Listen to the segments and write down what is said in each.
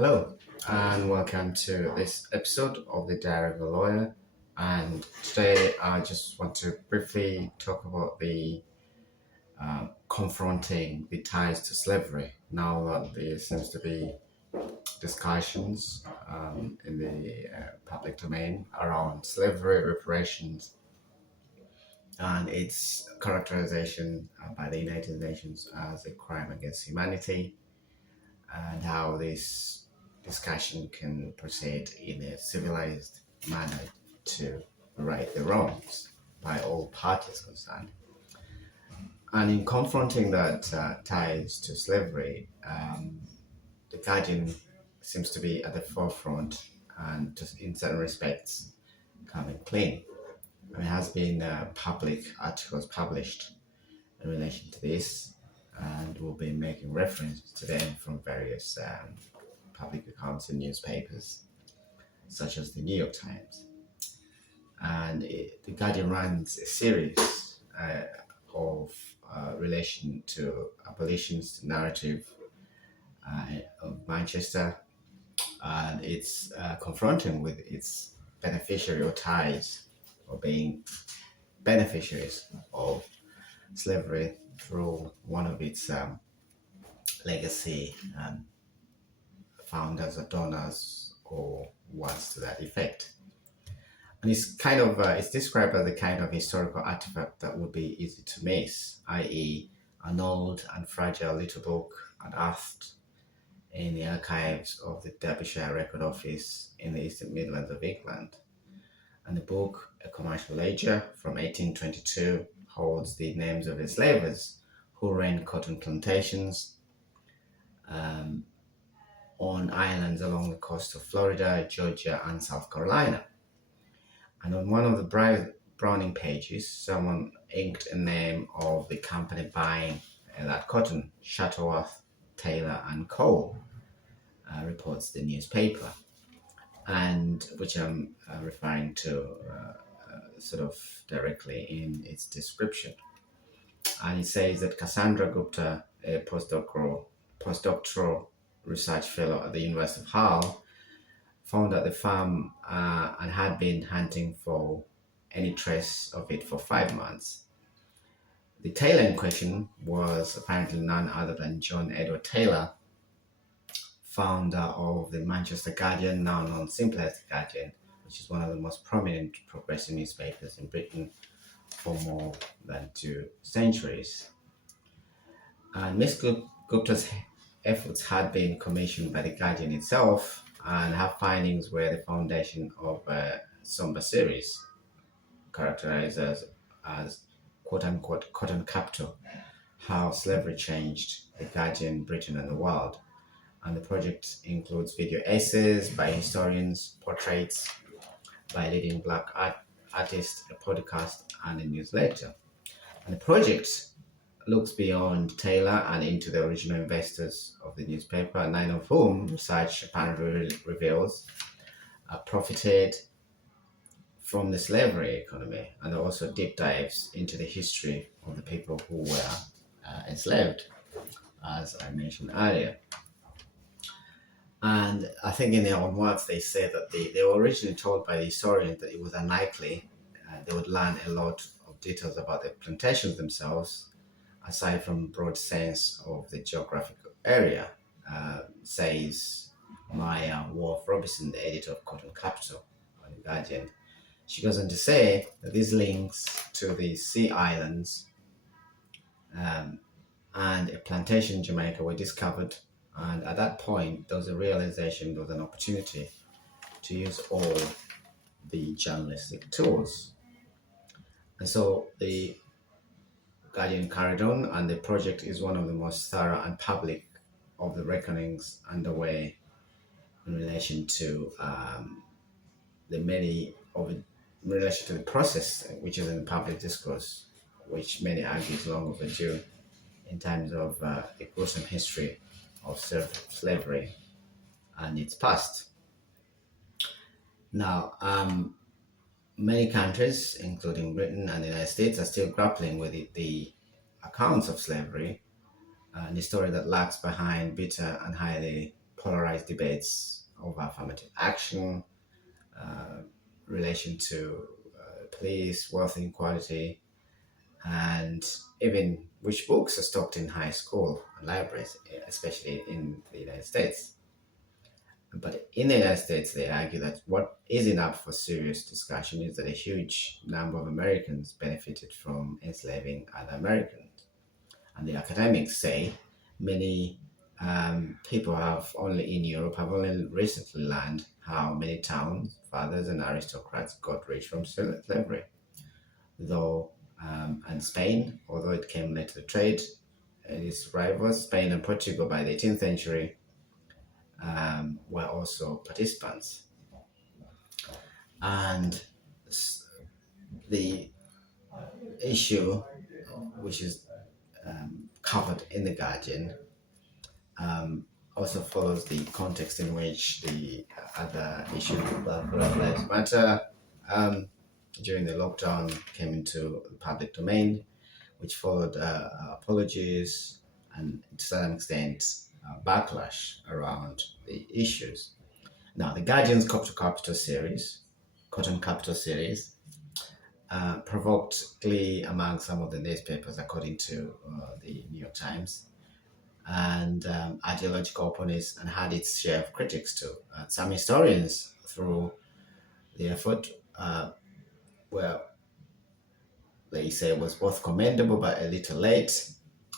Hello, and welcome to this episode of The Diary of a Lawyer. And today I just want to briefly talk about the confronting the ties to slavery. Now that there seems to be discussions in the public domain around slavery reparations and its characterization by the United Nations as a crime against humanity, and how this discussion can proceed in a civilized manner to right the wrongs by all parties concerned. And in confronting that ties to slavery, the Guardian seems to be at the forefront and, just in certain respects, coming clean. There has been public articles published in relation to this, and we'll be making reference to them from various public accounts in newspapers, such as the New York Times. And the Guardian runs a series of relation to abolitionist narrative of Manchester, and it's confronting with its beneficiary or ties, or being beneficiaries of slavery through one of its legacy founders or donors, or was to that effect. And it's kind of it's described as a kind of historical artifact that would be easy to miss, i.e., an old and fragile little book unearthed in the archives of the Derbyshire Record Office in the Eastern Midlands of England. And the book, A Commercial Ledger from 1822, holds the names of the slavers who ran cotton plantations on islands along the coast of Florida, Georgia, and South Carolina. And on one of the browning pages, someone inked a name of the company buying that cotton, Shuttleworth, Taylor and Co., reports the newspaper, and which I'm referring to sort of directly in its description. And it says that Cassandra Gupta, a postdoctoral research fellow at the University of Hull, found that the farm and had been hunting for any trace of it for 5 months. The tailor in question was apparently none other than John Edward Taylor, founder of the Manchester Guardian, now known simply as the Guardian, which is one of the most prominent progressive newspapers in Britain for more than 2 centuries. And Miss Gupta's efforts had been commissioned by the Guardian itself, and her findings were the foundation of a somber series characterized as quote-unquote cotton capital, how slavery changed the Guardian, Britain and the world. And the project includes video essays by historians, portraits by leading black artists, a podcast and a newsletter. And the project looks beyond Taylor and into the original investors of the newspaper, 9 of whom, research apparently reveals, profited from the slavery economy, and also deep dives into the history of the people who were enslaved, as I mentioned earlier. And I think in their own words, they say that they were originally told by the historians that it was unlikely they would learn a lot of details about the plantations themselves, aside from broad sense of the geographical area, says Maya Worf-Robinson, the editor of Cotton Capital on The Guardian. She goes on to say that these links to the Sea Islands and a plantation in Jamaica were discovered, and at that point there was a realization, there was an opportunity to use all the journalistic tools. And so the Guardian carried on, and the project is one of the most thorough and public of the reckonings underway in relation to in relation to the process which is in the public discourse, which many argue is long overdue in terms of the gruesome history of slavery and its past. Now, many countries, including Britain and the United States, are still grappling with the accounts of slavery and the story that lags behind bitter and highly polarized debates over affirmative action, relation to police, wealth inequality, and even which books are stocked in high school and libraries, especially in the United States. But in the United States, they argue that what isn't up for serious discussion is that a huge number of Americans benefited from enslaving other Americans. And the academics say many people have only in Europe have only recently learned how many towns, fathers, and aristocrats got rich from slavery. Though, and Spain, although it came later to trade, its rivals, Spain and Portugal, by the 18th century, were also participants. And the issue, which is covered in The Guardian, also follows the context in which the other issue of Black Lives Matter during the lockdown came into the public domain, which followed apologies and to some extent backlash around the issues. Now, the Guardian's Cotton Capital series, provoked glee among some of the newspapers, according to the New York Times, and ideological opponents, and had its share of critics too. Some historians, through the effort, well, they say it was both commendable but a little late.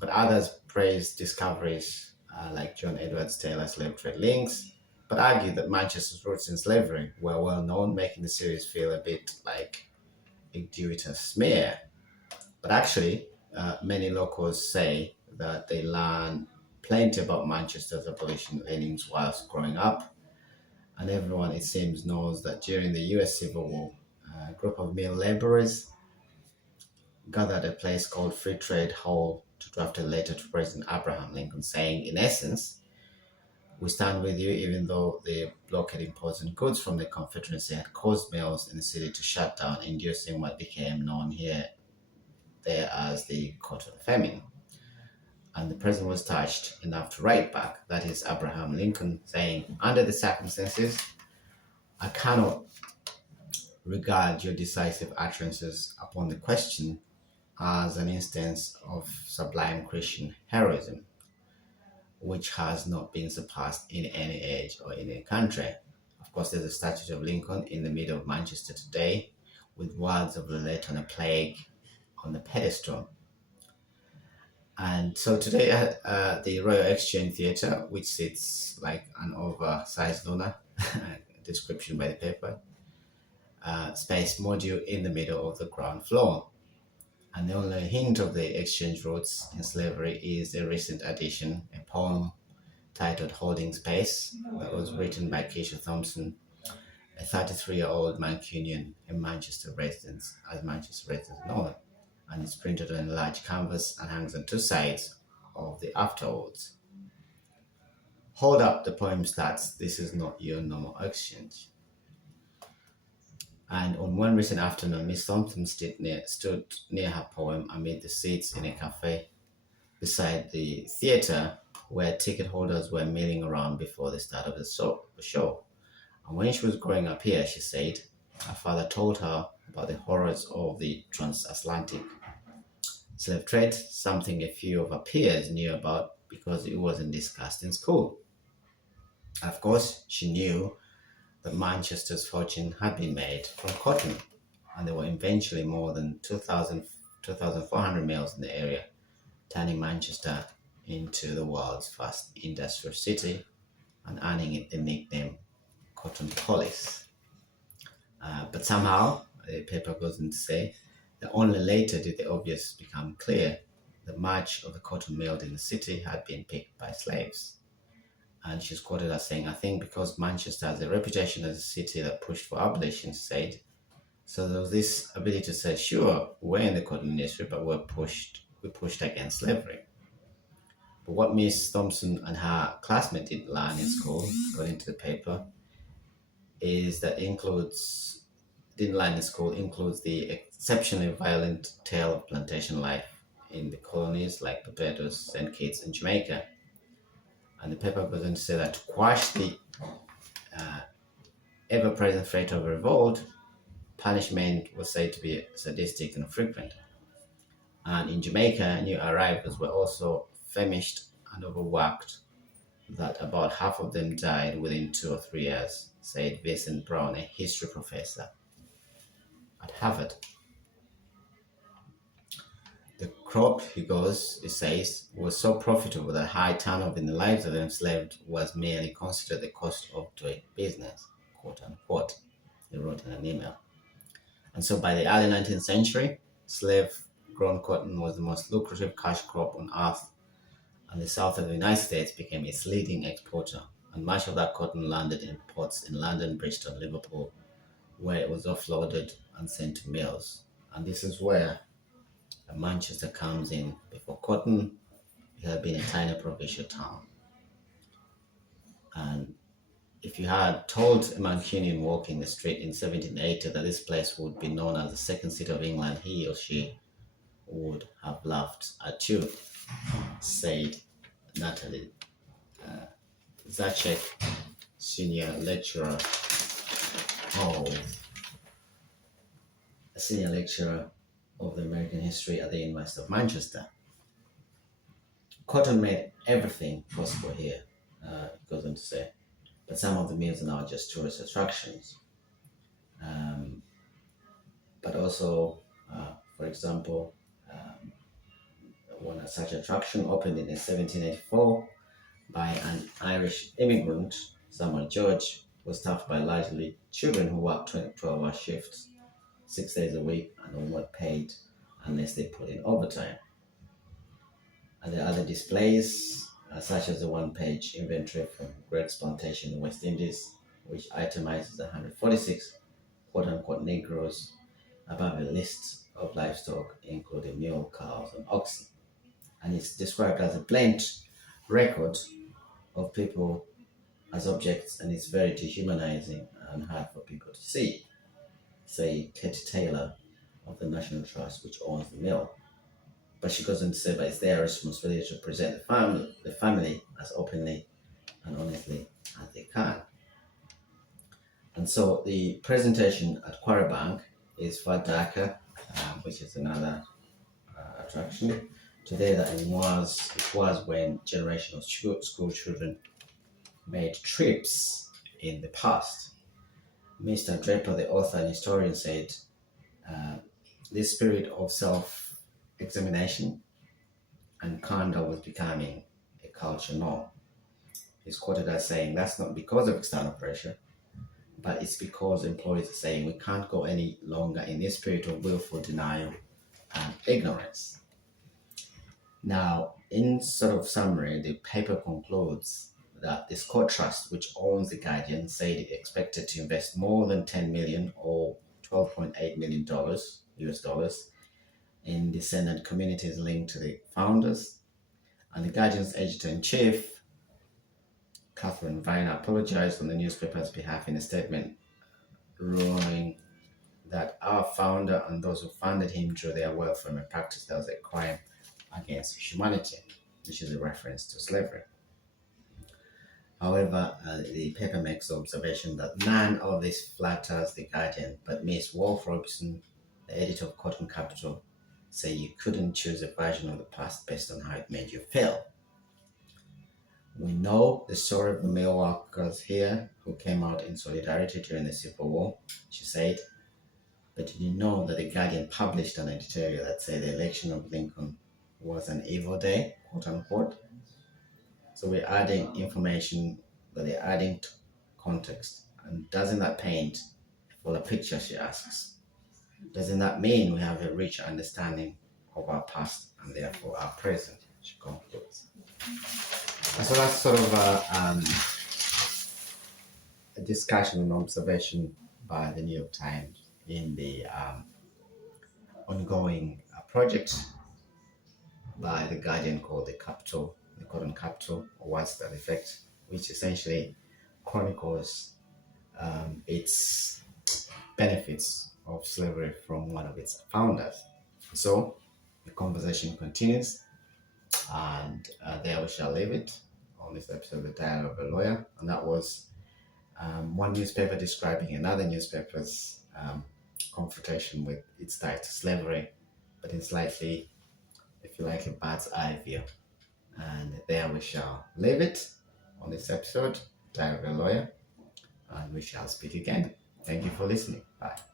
But others praised discoveries like John Edwards Taylor's slave trade links, but argued that Manchester's roots in slavery were well known, making the series feel a bit like a gratuitous smear. But actually, many locals say that they learned plenty about Manchester's abolition leanings whilst growing up. And everyone, it seems, knows that during the US Civil War, a group of mill laborers gathered at a place called Free Trade Hall to draft a letter to President Abraham Lincoln saying, in essence, we stand with you even though the blockade imposing goods from the Confederacy had caused mills in the city to shut down, inducing what became known there as the Cotton Famine. And the president was touched enough to write back, that is Abraham Lincoln, saying, under the circumstances, I cannot regard your decisive utterances upon the question as an instance of sublime Christian heroism, which has not been surpassed in any age or in any country. Of course, there's a statue of Lincoln in the middle of Manchester today, with words of the late on a plague on the pedestal. And so today, the Royal Exchange Theatre, which sits like an oversized lunar, description by the paper, space module in the middle of the ground floor. And the only hint of the exchange routes in slavery is a recent addition, a poem titled Holding Space, that was written by Keisha Thompson, a 33-year-old Mancunian and Manchester resident, as Manchester residents know it. And it's printed on a large canvas and hangs on two sides of the afterwards. Hold up, the poem starts, this is not your normal exchange. And on one recent afternoon, Miss Thompson stood near her poem amid the seats in a cafe beside the theatre where ticket holders were milling around before the start of the show. And when she was growing up here, she said, her father told her about the horrors of the Transatlantic slave trade, something a few of her peers knew about because it wasn't discussed in school. Of course, she knew that Manchester's fortune had been made from cotton, and there were eventually more than 2,400 mills in the area, turning Manchester into the world's first industrial city and earning it the nickname Cotton Polis. But somehow, the paper goes on to say, that only later did the obvious become clear that much of the cotton milled in the city had been picked by slaves. And she's quoted as saying, I think because Manchester has a reputation as a city that pushed for abolition, she said, so there was this ability to say, sure, we're in the cotton industry, but we pushed against slavery. But what Miss Thompson and her classmate didn't learn in school, according to the paper, is that includes the exceptionally violent tale of plantation life in the colonies like Barbados, St. Kitts, and Jamaica. And the paper goes on to say that to quash the ever-present threat of revolt, punishment was said to be sadistic and frequent. And in Jamaica, new arrivals were also famished and overworked, that about half of them died within 2 or 3 years, said Vincent Brown, a history professor at Harvard. The crop, he says, was so profitable that high turnover in the lives of the enslaved was merely considered the cost of doing business, quote unquote, he wrote in an email. And so by the early 19th century, slave-grown cotton was the most lucrative cash crop on earth, and the south of the United States became its leading exporter. And much of that cotton landed in ports in London, Bristol, Liverpool, where it was offloaded and sent to mills. And this is where Manchester comes in. Before cotton, it had been a tiny provincial town. And if you had told a Mancunian walking the street in 1780 that this place would be known as the second city of England, he or she would have laughed at you, said Natalie Zacek, senior lecturer of the American history at the University of Manchester. Cotton made everything possible here, it goes on to say, but some of the mills are now just tourist attractions. But also, for example, one such attraction opened in 1784 by an Irish immigrant, Samuel George, was staffed by largely children who worked 12-hour shifts, 6 days a week, and were not paid unless they put in overtime. And the other displays, such as the one-page inventory from Greg's plantation in the West Indies, which itemizes 146 quote-unquote Negroes above a list of livestock, including mule, cows, and oxen. And it's described as a blunt record of people as objects, and it's very dehumanizing and hard for people to see. Say Katie Taylor of the National Trust, which owns the mill. But she goes on to say, but it's their responsibility to present the family as openly and honestly as they can. And so the presentation at Quarry Bank is far darker, which is another attraction today that it was when generations of school children made trips in the past. Mr. Draper, the author and historian, said, this spirit of self-examination and candor was becoming a culture norm. He's quoted as saying, that's not because of external pressure, but it's because employees are saying we can't go any longer in this spirit of willful denial and ignorance. Now, in sort of summary, the paper concludes that the Scott Trust, which owns the Guardian, said it expected to invest more than $10 million or $12.8 million US dollars in descendant communities linked to the founders. And the Guardian's editor-in-chief, Catherine Viner, apologized on the newspaper's behalf in a statement, ruling that our founder and those who funded him drew their wealth from a practice that was a crime against humanity, which is a reference to slavery. However, the paper makes the observation that none of this flatters the Guardian, but Miss Wolf Robinson, the editor of Cotton Capital, say you couldn't choose a version of the past based on how it made you feel. We know the story of the mill workers here who came out in solidarity during the Civil War, she said, but did you know that the Guardian published an editorial that said the election of Lincoln was an evil day, quote unquote? So we're adding information, but they're adding context. And doesn't that paint a fuller picture, she asks? Doesn't that mean we have a richer understanding of our past and therefore our present, she concludes. And so that's sort of a discussion and observation by the New York Times in the ongoing project by the Guardian called the Cotton Capital, or What's That Effect, which essentially chronicles its benefits of slavery from one of its founders. So the conversation continues, and there we shall leave it on this episode of The Dialogue of a Lawyer, and that was one newspaper describing another newspaper's confrontation with its tie to slavery, but in slightly, if you like, a bird's eye view. And there we shall leave it on this episode, Dialogue of a Lawyer, and we shall speak again. Thank you for listening. Bye.